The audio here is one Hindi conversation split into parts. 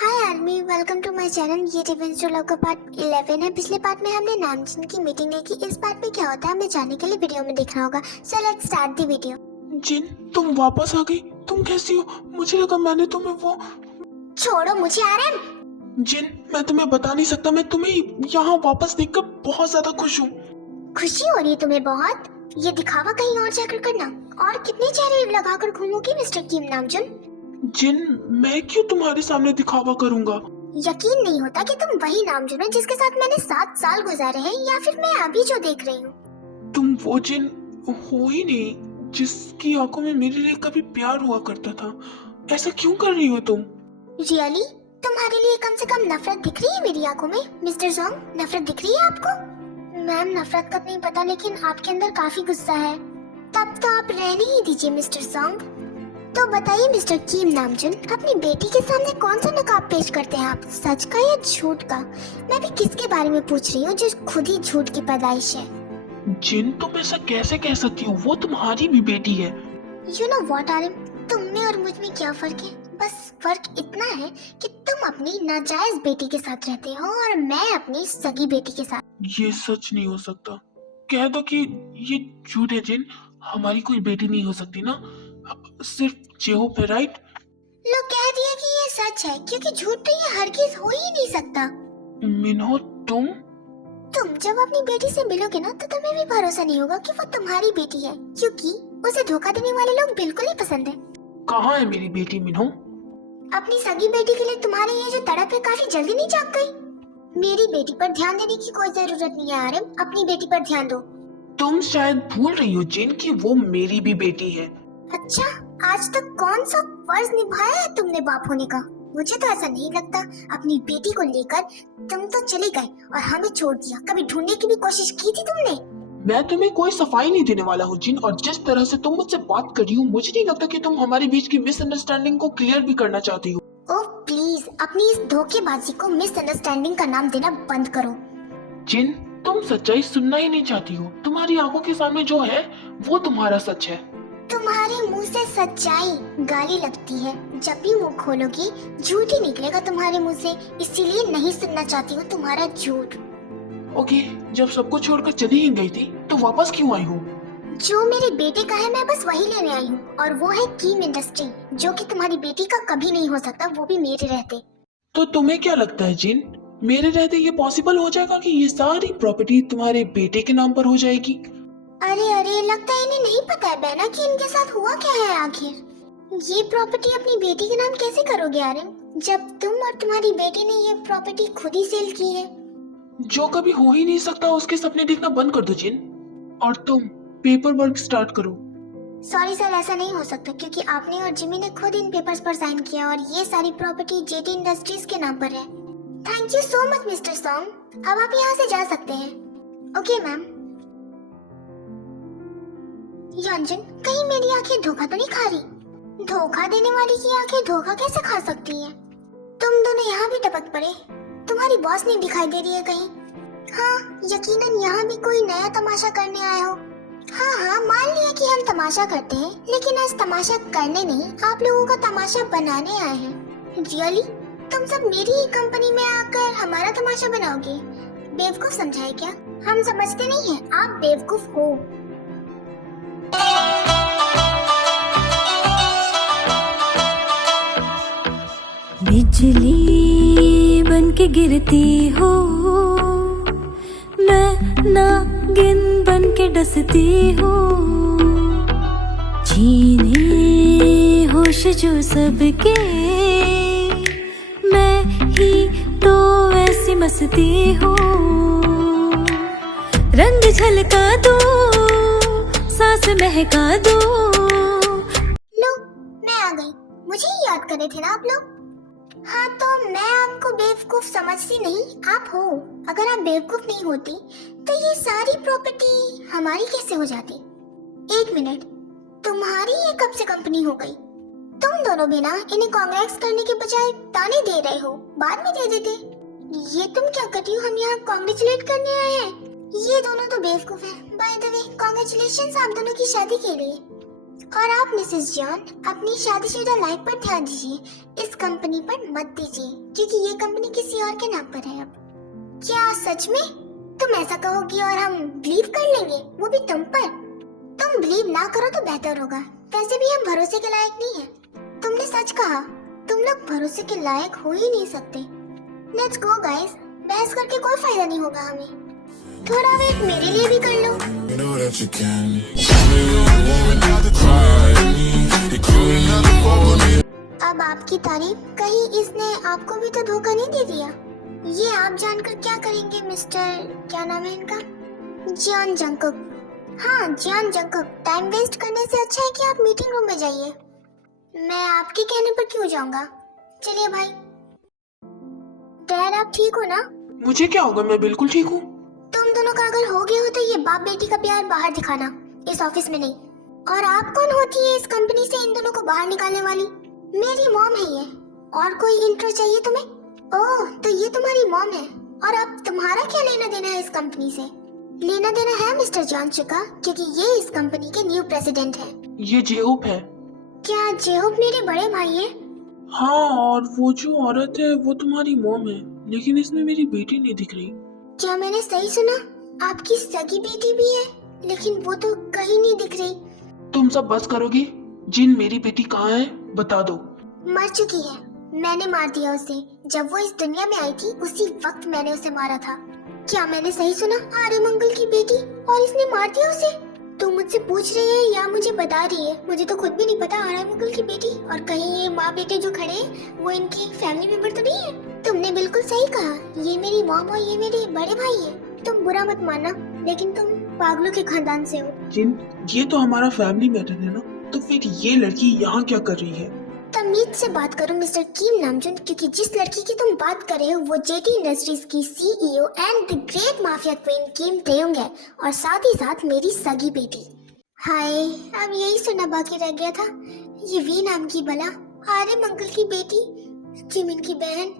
Hi army, welcome to my channel. ये रिवेंज टू लव का पार्ट 11 है। पिछले पार्ट में हमने नामचीन की मीटिंग देखी। इस पार्ट में क्या होता है हमें जानने के लिए वीडियो में देखना होगा। So let's start the video. Jin, तुम वापस आ गई। तुम कैसी हो? मुझे लगा मैंने तुम्हें वो। छोड़ो मुझे आर्यन। जिन, मैं तुम्हें बता नहीं सकता, मैं तुम्हें यहाँ वापस देखकर बहुत ज्यादा खुश हूँ। खुशी हो रही है तुम्हें बहुत? ये दिखावा कहीं और जाकर करना। और कितने चेहरे लगाकर घूमोगी मिस्टर किम नामजून? जिन, मैं क्यों तुम्हारे सामने दिखावा करूँगा? यकीन नहीं होता कि तुम वही नामजून हो जिसके साथ मैंने 7 साल गुजारे हैं, या फिर मैं अभी जो देख रही हूँ। तुम वो जिन हो ही नहीं जिसकी आंखों में मेरे लिए कभी प्यार हुआ करता था। ऐसा क्यों कर रही हो तुम? रियली? तुम्हारे लिए कम से कम नफरत दिख रही है मेरी आंखों में? मिस्टर जोंग, नफरत दिख रही है आपको? मैम, नफरत का नहीं पता, लेकिन आपके अंदर काफी गुस्सा है। तब तो आप रहने ही दीजिए मिस्टर जोंग। तो बताइए मिस्टर किम नामजून, अपनी बेटी के सामने कौन सा नकाब पेश करते हैं आप? सच का या झूठ का? मैं भी किसके बारे में पूछ रही हूँ जो खुद ही झूठ की पैदाइश है। जिन, तुम ऐसा कैसे कह सकती हो? वो तुम्हारी भी बेटी है। यू नो व्हाट आर्यन, तुम में और मुझ में क्या फर्क है? बस फर्क इतना है कि तुम अपनी नाजायज बेटी के साथ रहते हो और मैं अपनी सगी बेटी के साथ। ये सच नहीं हो सकता। कह दो कि ये झूठ है जिन। हमारी कोई बेटी नहीं हो सकती ना, सिर्फ जेहो पे, राइट? लोग कह दिया कि ये सच है, क्योंकि झूठ तो ये हरगिज हो ही नहीं सकता। मिन्हो, तुम जब अपनी बेटी से मिलोगे ना तो तुम्हें भी भरोसा नहीं होगा कि वो तुम्हारी बेटी है, क्योंकि उसे धोखा देने वाले लोग बिल्कुल ही पसंद है। कहाँ है मेरी बेटी मिन्हो? अपनी सगी बेटी के लिए तुम्हारी ये जो तड़प है काफी जल्दी नहीं जाग गई? मेरी बेटी पर ध्यान देने की कोई जरूरत नहीं है आर्यन, अपनी बेटी पर ध्यान दो। तुम शायद भूल रही हो जिन कि वो मेरी भी बेटी है। अच्छा, आज तक कौन सा फर्ज निभाया है तुमने बाप होने का? मुझे तो ऐसा नहीं लगता। अपनी बेटी को लेकर तुम तो चले गए और हमें छोड़ दिया। कभी ढूंढने की भी कोशिश की थी तुमने? मैं तुम्हें कोई सफाई नहीं देने वाला हूँ जिन, और जिस तरह से तुम मुझसे बात कर रही हो मुझे नहीं लगता कि तुम हमारे बीच की मिसअंडरस्टैंडिंग को क्लियर भी करना चाहती हो। ओह प्लीज, अपनी इस धोखेबाजी को मिसअंडरस्टैंडिंग का नाम देना बंद करो। जिन, तुम सच्चाई सुनना ही नहीं चाहती हो। तुम्हारी आंखों के सामने जो है वो तुम्हारा सच है। तुम्हारे मुंह से सच्चाई गाली लगती है। जब भी मुंह खोलोगी झूठ ही निकलेगा तुम्हारे मुंह से, इसीलिए नहीं सुनना चाहती हूँ तुम्हारा झूठ। ओके, जब सबको छोड़कर चली ही गई थी तो वापस क्यों आई हो? जो मेरे बेटे का है मैं बस वही लेने आई हूँ, और वो है किम इंडस्ट्री, जो कि तुम्हारी बेटी का कभी नहीं हो सकता, वो भी मेरे रहते। तो तुम्हें क्या लगता है जिन, मेरे रहते ये पॉसिबल हो जाएगा कि ये सारी प्रॉपर्टी तुम्हारे बेटे के नाम पर हो जाएगी? अरे अरे, लगता है इन्हें नहीं पता है बहना कि इनके साथ हुआ क्या है आखिर। ये प्रॉपर्टी अपनी बेटी के नाम कैसे करोगे आर्यन, जब तुम और तुम्हारी बेटी ने ये प्रॉपर्टी खुद ही सेल की है? जो कभी हो ही नहीं सकता उसके सपने देखना बंद कर दो जिन, और तुम पेपर वर्क स्टार्ट करो। सॉरी सर, ऐसा नहीं हो सकता, क्योंकि आपने और जिमी ने खुद इन पेपर्स पर साइन किया और ये सारी प्रॉपर्टी जेटी इंडस्ट्रीज के नाम पर है। Thank you so much mister song, अब आप यहाँ से जा सकते हैं। Okay ma'am. यंजन, कहीं मेरी आंखें धोखा तो नहीं खा रही? धोखा देने वाली की आंखें धोखा कैसे खा सकती हैं? तुम दोनों यहाँ भी टपक पड़े। तुम्हारी बॉस नहीं दिखाई दे रही है कहीं? हाँ, यकीनन यहाँ भी कोई नया तमाशा करने आए हो। हाँ हाँ, मान लिया कि हम तमाशा करते हैं, लेकिन आज तमाशा करने नहीं, आप लोगों का तमाशा बनाने आए हैं। रियली? तुम सब मेरी ही कंपनी में आकर हमारा तमाशा बनाओगे? बेवकूफ समझा है क्या? हम समझते नहीं हैं, आप बेवकूफ हो। बिजली बन के गिरती हो, मैं नागिन बन के डसती हो, जीने होश जो सबके, मैं ही तो ऐसी मस्ती हो, रंग झलका दो, सांस महका दो। लो, मैं आ गई। मुझे ही याद कर रहे थे ना आप लोग? हाँ, तो मैं आपको बेवकूफ समझती नहीं, आप हो। अगर आप बेवकूफ नहीं होती तो ये सारी प्रॉपर्टी हमारी कैसे हो जाती? एक मिनट, तुम्हारी ये कब से कंपनी हो गई? तुम दोनों भी ना इन्हें कांग्रेस करने के बजाय ताने दे रहे हो, बाद में दे देते। ये तुम क्या करती हो? हम यहाँ कांग्रेचुलेट करने आए हैं। ये दोनों तो बेवकूफ हैं। बाय द वे, कांग्रेचुलेशंस आप दोनों की शादी के लिए। और आप मिसेस जॉन अपनी शादीशुदा लाइफ पर ध्यान दीजिए, इस कंपनी पर मत दीजिए क्योंकि ये कंपनी किसी और के नाम पर है अब। क्या सच में तुम ऐसा कहोगी और हम बिलीव कर लेंगे, वो भी तुम पर? तुम बिलीव ना करो तो बेहतर होगा, वैसे भी हम भरोसे के लायक नहीं है। तुमने सच कहा, तुम लोग भरोसे के लायक हो ही नहीं सकते। लेट्स गो गाइस, बहस करके कोई फायदा नहीं होगा हमें। थोड़ा वेट मेरे लिए भी कर लो। You know that you can. Tell me you want not to cry at me. You couldn't never fall me. अब आपकी तारीफ, कहीं इसने आपको भी तो धोखा नहीं दे दिया? ये आप जानकर क्या करेंगे मिस्टर, क्या नाम है इनका, जॉन जंकुक। हाँ जॉन जंकुक, टाइम वेस्ट करने से अच्छा है कि आप मीटिंग रूम में जाइए। मैं आपके कहने पर क्यों जाऊंगा, चलिए भाई। डैड आप ठीक हो ना? मुझे क्या होगा, मैं बिल्कुल ठीक हूँ। तुम दोनों का अगर हो गया हो तो ये बाप बेटी का प्यार बाहर दिखाना, इस ऑफिस में नहीं। और आप कौन होती है इस कंपनी से इन दोनों को बाहर निकालने वाली? मेरी मॉम है ये। और कोई इंट्रो चाहिए तुम्हें? ओह तो ये तुम्हारी मॉम है। और अब तुम्हारा क्या लेना देना है इस कंपनी से? लेना देना है मिस्टर जॉन चिका, क्योंकि ये इस कंपनी के न्यू प्रेसिडेंट है। ये जेहूप है। क्या जेहूप मेरे बड़े भाई है? हाँ, और वो जो औरत है वो तुम्हारी मॉम है, लेकिन इसमें मेरी बेटी नहीं दिख रही। क्या मैंने सही सुना? आपकी सगी बेटी भी है, लेकिन वो तो कहीं नहीं दिख रही। तुम सब बस करोगी? जिन मेरी बेटी कहाँ है बता दो। मर चुकी है, मैंने मार दिया उसे। जब वो इस दुनिया में आई थी उसी वक्त मैंने उसे मारा था। क्या मैंने सही सुना? आर्य मंगल की बेटी, और इसने मार दिया उसे? तुम मुझसे पूछ रही है या मुझे बता रही है? मुझे तो खुद भी नहीं पता आर्य मंगल की बेटी। और कहीं ये माँ बेटे जो खड़े हैं वो इनके फैमिली मेंबर तो नहीं है? तुमने बिल्कुल सही कहा, ये मेरी मॉम और ये मेरे बड़े भाई है। तुम बुरा मत मानना, लेकिन तुम पागलों के खानदान से हो। जिन, ये तो हमारा फैमिली मैटर है ना, तो फिर ये लड़की यहाँ क्या कर रही है? तमीज से बात करो मिस्टर किम नामजून, क्योंकि जिस लड़की की तुम बात कर रहे हो वो जेटी इंडस्ट्रीज की CEO and the great mafia queen Kim Taeyong है, और साथ ही साथ मेरी सगी बेटी। हाय, अब यही सुनना बाकी रह गया था। ये वी नाम की बला, आर्य मंगल की बेटी, जिमिन की बहन,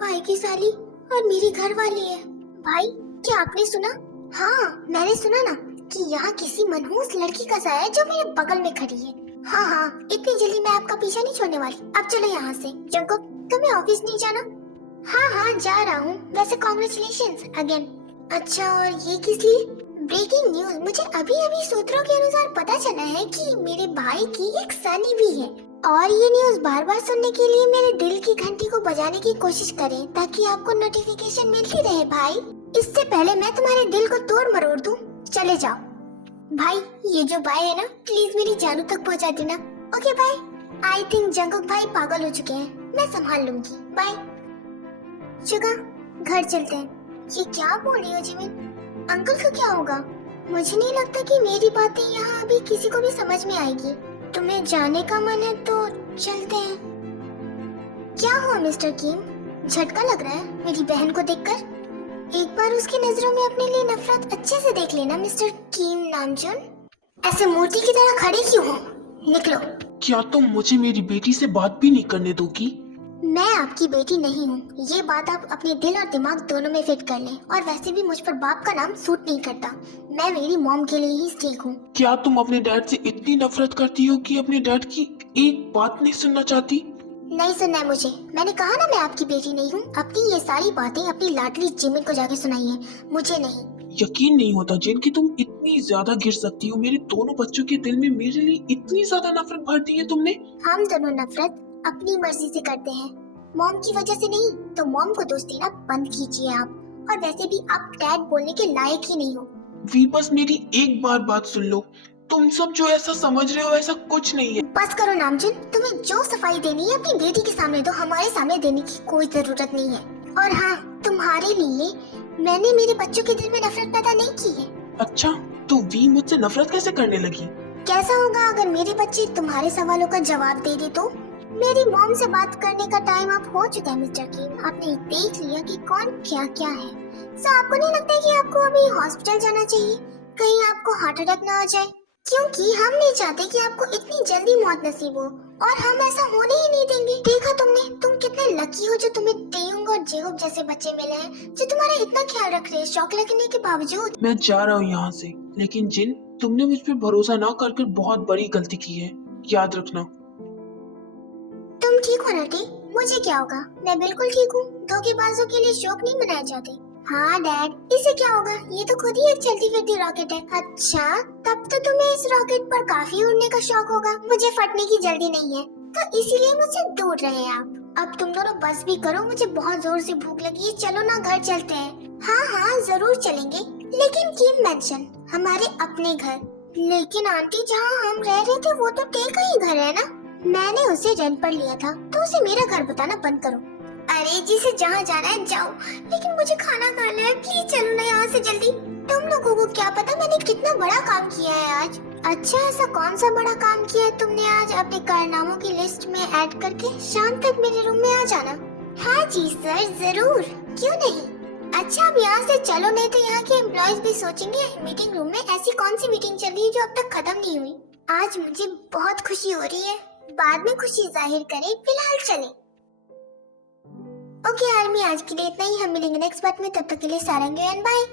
भाई की साली और मेरी घर वाली है। भाई क्या आपने सुना? हाँ मैंने सुना ना कि यहाँ किसी मनहूस लड़की का साया है जो मेरे बगल में खड़ी है। हाँ, इतनी जल्दी मैं आपका पीछा नहीं छोड़ने वाली। अब चलो यहाँ से। जंकुक, तुम्हें ऑफिस नहीं जाना? हाँ जा रहा हूँ। वैसे कॉन्ग्रेचुलेशंस अगेन। अच्छा, और ये किस लिए? ब्रेकिंग न्यूज, मुझे अभी सूत्रों के अनुसार पता चला है कि मेरे भाई की एक सनी भी है, और ये न्यूज बार बार सुनने के लिए मेरे दिल की घंटी को बजाने की कोशिश करें ताकि आपको नोटिफिकेशन मिलती रहे भाई। इससे पहले मैं तुम्हारे दिल को तोड़ मरोड़ दूं। चले जाओ भाई, ये जो बाय है ना, प्लीज मेरी जानू तक पहुंचा देना। Okay bye. I think Jungkook भाई पागल हो चुके हैं, मैं संभाल लूंगी। बाय। शुगा, घर चलते हैं। ये क्या बोल रही हो जिमिन? अंकल को क्या होगा? मुझे नहीं लगता कि मेरी बातें यहाँ अभी किसी को भी समझ में आएगी। तुम्हें जाने का मन है तो चलते हैं। क्या हुआ मिस्टर किम? झटका लग रहा है मेरी बहन को देखकर? एक बार उसकी नजरों में अपने लिए नफरत अच्छे से देख लेना मिस्टर किम नामजून। ऐसे मूर्ति की तरह खड़े क्यों हो? निकलो। क्या तुम मुझे मेरी बेटी से बात भी नहीं करने दोगी? मैं आपकी बेटी नहीं हूँ, ये बात आप अपने दिल और दिमाग दोनों में फिट कर लें। और वैसे भी मुझ पर बाप का नाम सूट नहीं करता, मैं मेरी मॉम के लिए ही ठीक हूँ। क्या तुम अपने डैड से इतनी नफरत करती हो कि अपने डैड की एक बात नहीं सुनना चाहती? नहीं सुनना है मुझे। मैंने कहा ना मैं आपकी बेटी नहीं हूँ। अपनी ये सारी बातें अपनी लाडली जिमिन को जाके सुनाइए, मुझे नहीं। यकीन नहीं होता जिन कि तुम इतनी ज्यादा गिर सकती हो। मेरे दोनों बच्चों के दिल में मेरे लिए इतनी ज्यादा नफरत भर दी है तुमने। हम दोनों नफरत अपनी मर्जी से करते हैं, मॉम की वजह से नहीं। तो मॉम को दोष देना बंद कीजिए आप। और वैसे भी आप डैड बोलने के लायक ही नहीं हो। वी बस मेरी एक बार बात सुन लो। तुम सब जो ऐसा समझ रहे हो ऐसा कुछ नहीं है। बस करो नामजून, तुम्हें जो सफाई देनी है अपनी बेटी के सामने दो, हमारे सामने देने की कोई जरूरत नहीं है। और हाँ, तुम्हारे लिए मैंने मेरे बच्चों के दिल में नफरत पैदा नहीं की है। अच्छा, तो वी मुझसे नफरत कैसे करने लगी? कैसा होगा अगर मेरे बच्चे तुम्हारे सवालों का जवाब दे दे तो? मेरी मॉम से बात करने का टाइम अब हो चुका है मिस्टर किम। आपने देख लिया कि कौन क्या क्या है। सो आपको नहीं लगता कि आपको अभी हॉस्पिटल जाना चाहिए, कहीं आपको हार्ट अटैक ना आ जाए? क्योंकि हम नहीं चाहते कि आपको इतनी जल्दी मौत नसीब हो, और हम ऐसा होने ही नहीं देंगे। देखा तुमने, तुम कितने लकी हो जो तुम्हें टेयोंग और जेहोब जैसे बच्चे मिले हैं जो तुम्हारा इतना ख्याल रख रहे हैं शौक लगने के बावजूद। मैं जा रहा हूँ यहाँ से, लेकिन जिन तुमने मुझ पर भरोसा ना करके बहुत बड़ी गलती की है, याद रखना। तुम ठीक हो नटी? मुझे क्या होगा, मैं बिल्कुल ठीक हूँ। धोखेबाजों के लिए शौक नहीं मनाए जाते। हाँ डैड, इसे क्या होगा, ये तो खुद ही एक चलती फिरती रॉकेट है। अच्छा, तब तो तुम्हें इस रॉकेट पर काफी उड़ने का शौक होगा। मुझे फटने की जल्दी नहीं है, तो इसीलिए मुझसे दूर रहे आप। अब तुम दोनों बस भी करो, मुझे बहुत जोर से भूख लगी है। चलो ना घर चलते हैं। हाँ हाँ जरूर चलेंगे, लेकिन कीप मेंशन हमारे अपने घर। लेकिन आंटी, जहाँ हम रह रहे थे वो तो टे का ही घर है ना? मैंने उसे रेंट पर लिया था, तो उसे मेरा घर बताना बंद करो। अरे जिसे जहाँ जाना है जाओ, लेकिन मुझे खाना खाना है। प्लीज चलो ना यहाँ से जल्दी। तुम लोगों को क्या पता मैंने कितना बड़ा काम किया है आज। अच्छा, ऐसा कौन सा बड़ा काम किया है तुमने आज? अपने कारनामों की लिस्ट में ऐड करके शाम तक मेरे रूम में आ जाना। हाँ जी सर, जरूर, क्यों नहीं। अच्छा, अब यहाँ से चलो, नहीं तो यहाँ के एम्प्लॉयज भी सोचेंगे मीटिंग रूम में ऐसी कौन सी मीटिंग चल रही है जो अब तक खत्म नहीं हुई। आज मुझे बहुत खुशी हो रही है, बाद में खुशी जाहिर करें, फिलहाल चलें। ओके आर्मी, आज के लिए इतना ही। हम मिलेंगे नेक्स्ट पार्ट में, तब तक के लिए सारंग एंड बाय।